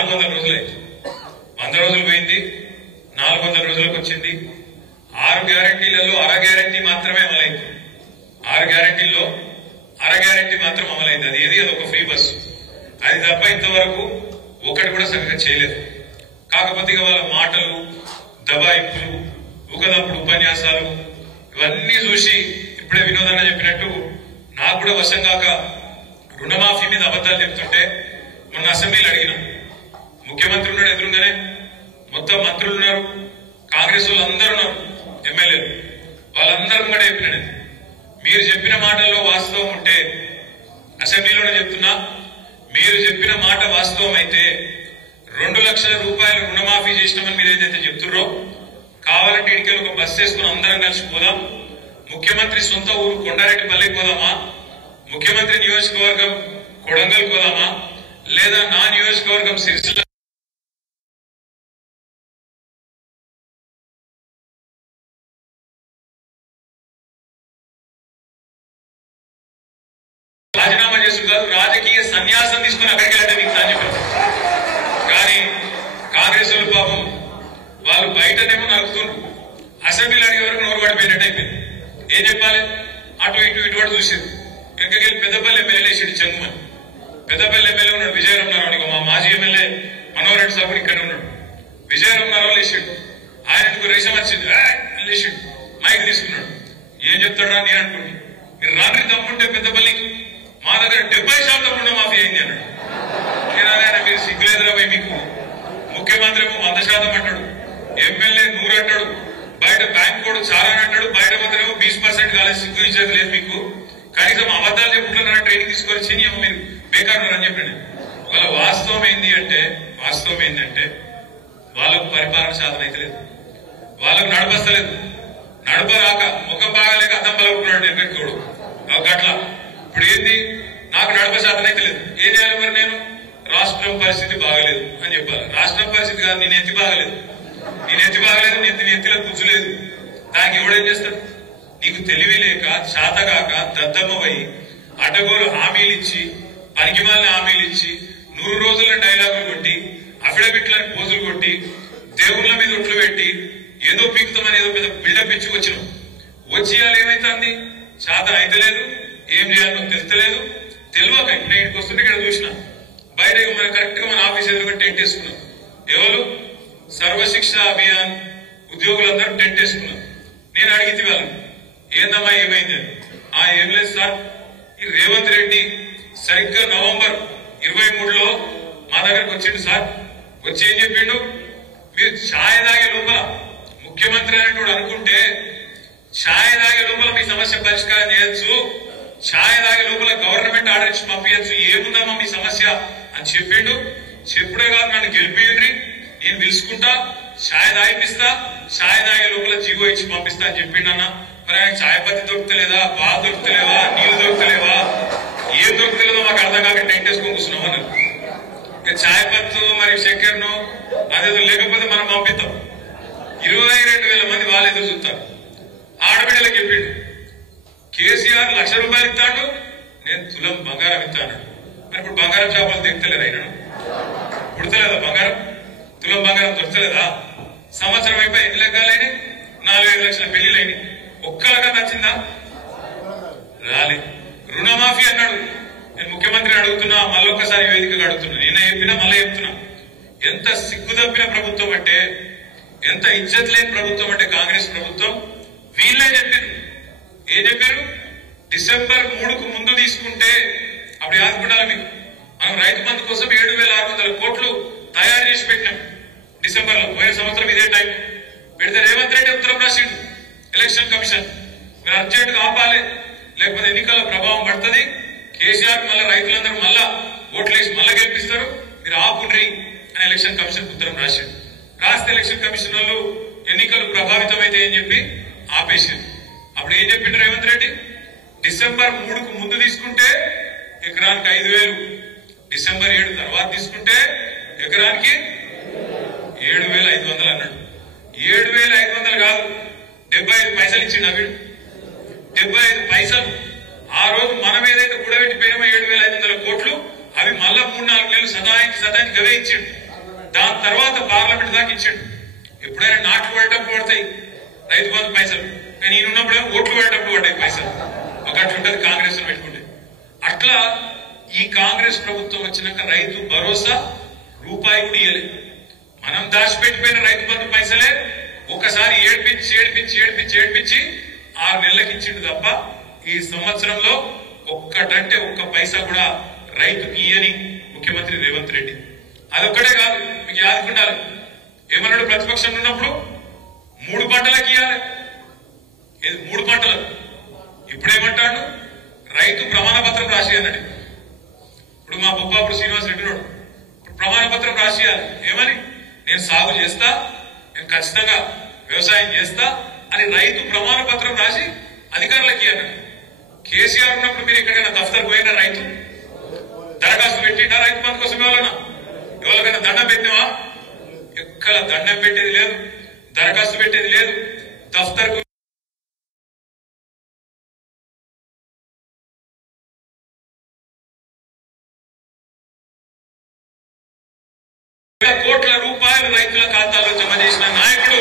400 రోజులైంది. 100 రోజులు పోయింది, 400 రోజులకు వచ్చింది. 6 గ్యారంటీలలో అర గ్యారంటీ మాత్రమే అమలైంది. 6 గ్యారంటీల్లో అర గ్యారంటీ మాత్రం అమలైంది. అది ఏది? అదొక ఫ్రీ బస్సు. అది తప్ప ఇంతవరకు ఒకటి కూడా సరిగ్గా చేయలేదు. కాకపోతే వాళ్ళ మాటలు, దబాయింపులు, ఊకదప్పుడు ఉపన్యాసాలు ఇవన్నీ చూసి ఇప్పుడే వినోదన్న చెప్పినట్టు నాకు కూడా వశం కాక రుణమాఫీ మీద అబద్దాలు చెప్తుంటే మొన్న అసెంబ్లీలో అడిగినాం. ముఖ్యమంత్రి ఉన్నాడు ఎదురుగానే, మొత్తం మంత్రులు ఉన్నారు, కాంగ్రెస్ వాళ్ళు అందరూ ఉన్నారు, ఎమ్మెల్యేలు, వాళ్ళందరూ కూడా చెప్పినాడు. మీరు చెప్పిన మాటల్లో వాస్తవం ఉంటే, అసెంబ్లీలోనే చెప్తున్నా, మీరు చెప్పిన మాట వాస్తవం అయితే 2 లక్షల రూపాయలు రుణమాఫీ చేసినామని మీరు ఏదైతే చెప్తున్నారో, కావాలంటే ఇడికి ఒక బస్ వేసుకుని అందరం కలిసి పోదాం. ముఖ్యమంత్రి సొంత ఊరు కొండారెడ్డిపల్లికి పోదామా, ముఖ్యమంత్రి నియోజకవర్గం కొడంగల్ పోదామా, లేదా నా నియోజకవర్గం సిరిసిల్ల రాజీనామా చేసుకున్నారు, రాజకీయ సన్యాసం తీసుకుని అక్కడికి వెళ్ళడం మిగతా అని చెప్పారు. కానీ కాంగ్రెస్ వాళ్ళు పాపం వాళ్ళు బయటనేమో నడుపుతున్నారు, అసెంబ్లీలో అడిగే వరకు నోరు పడిపోయినట్టు అయిపోయింది. ఏం చెప్పాలి? అటు ఇటు ఇటువంటి చూసారు. వెంకకెళ్ళి పెద్దపల్లి ఎమ్మెల్యే వేసాడు చెంగుమని. పెద్దపల్లి ఎమ్మెల్యే ఉన్నాడు విజయరామరావు, మా మాజీ ఎమ్మెల్యే మనోహర్ రెడ్డి సాబు ఇక్కడ ఉన్నాడు. విజయరామరావు లేచాడు, ఆయనకు రేషం వచ్చింది, లేచాడు, మైక్ తీసుకున్నాడు. ఏం చెప్తాడా నేను అనుకుంటున్నాను, మీరు రాత్రి తప్పుంటే పెద్దపల్లికి మా దగ్గర 70% రుణమాఫీ అయింది అన్నాడు. నేను మీరు సిగ్గులేదురా పోయి, మీకు ముఖ్యమంత్రి 100% అంటాడు, ఎమ్మెల్యే 100 అంటాడు, బయట బ్యాంక్ కూడా చాలా అంటాడు, బయట మాత్రం 20% కాలేదు, సిగ్గు ఇచ్చేది లేదు మీకు, కనీసం అబద్దాలు చెప్పుకుంటున్నారని ట్రైనింగ్ తీసుకొని చిన్న మీరు బేకారు అని చెప్పండి. వాళ్ళ వాస్తవం ఏంటంటే వాళ్ళకు పరిపాలన సాధన అయితే లేదు, వాళ్ళకు నడపస్తలేదు, నడపరాక ముఖం బాగాలేక అద్దం పలుకున్నాడు ఎక్కడికోడు గట్ల. ఇప్పుడు ఏంది? నాకు నడప సాధన అయితే లేదు, ఏం చేయాలి మరి? నేను రాష్ట్రం పరిస్థితి బాగలేదు అని చెప్పాలి. రాష్ట్రం పరిస్థితి కాదు, నేను ఎత్తి బాగలేదు, నీ ఎత్తిలో కూర్చోలేదు. దానికి ఎవడేం చేస్తాడు? నీకు తెలివి లేక, శాతగాక, దద్దమ్మవయి అడ్డగోలు హామీలు ఇచ్చి, పనికిమాలిన హామీలు ఇచ్చి, 100 రోజుల డైలాగులు కొట్టి, అఫిడవిట్లను పోజులు కొట్టి, దేవుళ్ళ మీద ఒట్లు పెట్టి, ఏదో పీకుతామని ఏదో పెద్ద బిల్డప్ ఇచ్చి వచ్చినాం. వచ్చి ఇవాళ ఏమైతుంది? శాత అయితే లేదు, ఏం చేయాలో తెలుస్తలేదు. తెలియక ఇప్పుడు ఇంటికి వస్తుంటే ఇక్కడ చూసిన బయట కరెక్ట్ గా మన ఆఫీస్ ఎదురుగా టెంట్ వేసుకున్నాం. ఎవరు? సర్వశిక్ష అభియాన్ ఉద్యోగులందరూ టెంట్ వేసుకున్నారు. నేను అడిగితే వాళ్ళని, ఏందమ్మా ఏమైంది? ఏం లేదు సార్, ఈ రేవంత్ రెడ్డి సరిగ్గా నవంబర్ 23లో మా దగ్గరకు వచ్చిండు సార్. వచ్చి ఏం చెప్పిండు? మీరు ఛాయ్ తాగే లోపల ముఖ్యమంత్రి అనేటోడు అనుకుంటే ఛాయ్ తాగే లోపల మీ సమస్య పరిష్కారం చేయొచ్చు, ఛాయ్ తాగే లోపల గవర్నమెంట్ ఆర్డర్ ఇచ్చి పంపించచ్చు, ఏముందమ్మా మీ సమస్య అని చెప్పిండు. చెప్పుడే కాదు, నన్ను గెలిపియండి, నేను పిలుచుకుంటా, ఛాయ్ తాగిపిస్తా, ఛాయ్ తాగే లోపల జీవో ఇచ్చి పంపిస్తా అని చెప్పిండన్నా. మరి ఆయన ఛాయ్ పత్తి దొరుకుతలేదా, పాలు దొరుకుతలేవా, నీళ్లు దొరుకుతలేవా, ఏం దొరుకుతలేదో మాకు అర్థం కాక టెంట్ వేసుకొని కూర్చున్నాం అన్నారు. ఛాయ్ పత్తు మరి చక్కెరను అదేదో లేకపోతే మనం పంపిస్తాం. 22,000 మంది వాళ్ళు ఎదురు చూస్తారు. ఆడబిడ్డలకు చెప్పిండు, కేసీఆర్ ₹1,00,000 ఇస్తాడు, నేను తులం బంగారం ఇస్తాను. మరి ఇప్పుడు బంగారం చేపలు దిగుతలేదు, అయినా పుడతలేదా బంగారం? తులం బంగారం దొరకలేదా? సంవత్సరం అయిపోయి ఎన్ని లెక్కలైనా 4-5 లక్షల పెళ్లిలైనాయి. ఒక్కలగా నచ్చిందా? రాలే. రుణమాఫీ అన్నాడు. నేను ముఖ్యమంత్రిని అడుగుతున్నా, మళ్ళొక్కసారి వేదికగా అడుగుతున్నా, నిన్న చెప్పినా మళ్ళీ చెప్తున్నా. ఎంత సిగ్గుదప్పిన ప్రభుత్వం అంటే, ఎంత ఇజ్జత్ లేని ప్రభుత్వం అంటే కాంగ్రెస్ ప్రభుత్వం. వీళ్ళే చెప్పారు. ఏం చెప్పారు? డిసెంబర్ 3కు ముందు తీసుకుంటే, అప్పుడు ఆదుకుంటారా మీకు? మనం రైతు బంధు కోసం 7,600 కోట్లు తయారు చేసి పెట్టినాం డిసెంబర్ లో. పోయిన సంవత్సరం ఇదే టైం పెడితే రేవంత్ రెడ్డి ఉత్తరం రాసిండు ఎలక్షన్ కమిషన్, మీరు అర్జెంట్ గా ఆపాలి, లేకపోతే ఎన్నికల ప్రభావం పడుతుంది, కేసీఆర్ మళ్ళీ రైతులందరూ మళ్ళా ఓట్లేసి మళ్ళా గెలిపిస్తారు, మీరు ఆపుండ్రి అని ఎలక్షన్ కమిషన్ ఉత్తరం రాసిండు. రాస్తే ఎలక్షన్ కమిషన్ వాళ్ళు ఎన్నికలు ప్రభావితం అయితే అని చెప్పి ఆపేసింది. అప్పుడు ఏం చెప్పిండు రేవంత్ రెడ్డి? డిసెంబర్ 3కు ముందు తీసుకుంటే ఎకరానికి 5,000, డిసెంబర్ 7 తర్వాత తీసుకుంటే ఎకరానికి 7,500 అన్నాడు. 7,500 కాదు, 75 పైసలు ఇచ్చిండు అవిడు. 75 పైసలు. ఆ రోజు మనం ఏదైతే కూడబెట్టిపోయినామో 7,500 కోట్లు, అవి మళ్ళా 3-4 నెలలు సదానికి అవే ఇచ్చిండు. దాని తర్వాత పార్లమెంట్ దాకా ఇచ్చిండు. ఎప్పుడైనా నాట్లు పడేటప్పుడు పడతాయి రైతు బంధు పైసలు, కానీ ఈయన ఉన్నప్పుడేమో ఓట్లు పడేటప్పుడు పడ్డాయి పైసలు. ఒక అట్లుంటది కాంగ్రెస్ పెట్టుకుంటే. అట్లా ఈ కాంగ్రెస్ ప్రభుత్వం వచ్చినాక రైతు భరోసా రూపాయి కూడా ఇయ్యలేదు. మనం దాచిపెట్టిపోయిన రైతు బంధు పైసలే ఒకసారి ఏడ్పించి 6 నెలలకు ఇచ్చిండు తప్ప ఈ సంవత్సరంలో ఒక్కటంటే ఒక్క పైసా కూడా రైతుకి ఇయ్యని ముఖ్యమంత్రి రేవంత్ రెడ్డి. అదొక్కటే కాదు, మీకు యాదుకుండాలి, ఏమన్నాడు ప్రతిపక్షంలో ఉన్నప్పుడు 3 పంటలకు ఇయ్యాలి, 3 పంటలకు. ఇప్పుడేమంటాడు, రైతు ప్రమాణ పత్రం రాసి అన్నాడు. ఇప్పుడు మా బొబ్బాపుడు శ్రీనివాస్ రెడ్డి నాడు ఇప్పుడు ప్రమాణ పత్రం రాసియాలి. ఏమని? నేను సాగు చేస్తా, నేను ఖచ్చితంగా వ్యవసాయం చేస్తా అని రైతు ప్రమాణ పత్రం రాసి అధికారులకి అన్నాడు. కేసీఆర్ ఉన్నప్పుడు మీరు ఎక్కడికైనా దఫ్తర్ పోయినా రైతు దరఖాస్తు పెట్టినా రైతు బంధు కోసం ఎవరికైనా దండం పెట్టినావా? ఎక్కడ దండం పెట్టేది లేదు, దరఖాస్తు పెట్టేది లేదు. దఫ్తర్ కోట్ల రూపాయలు రైతుల ఖాతాలో జమ చేసిన నాయకుడు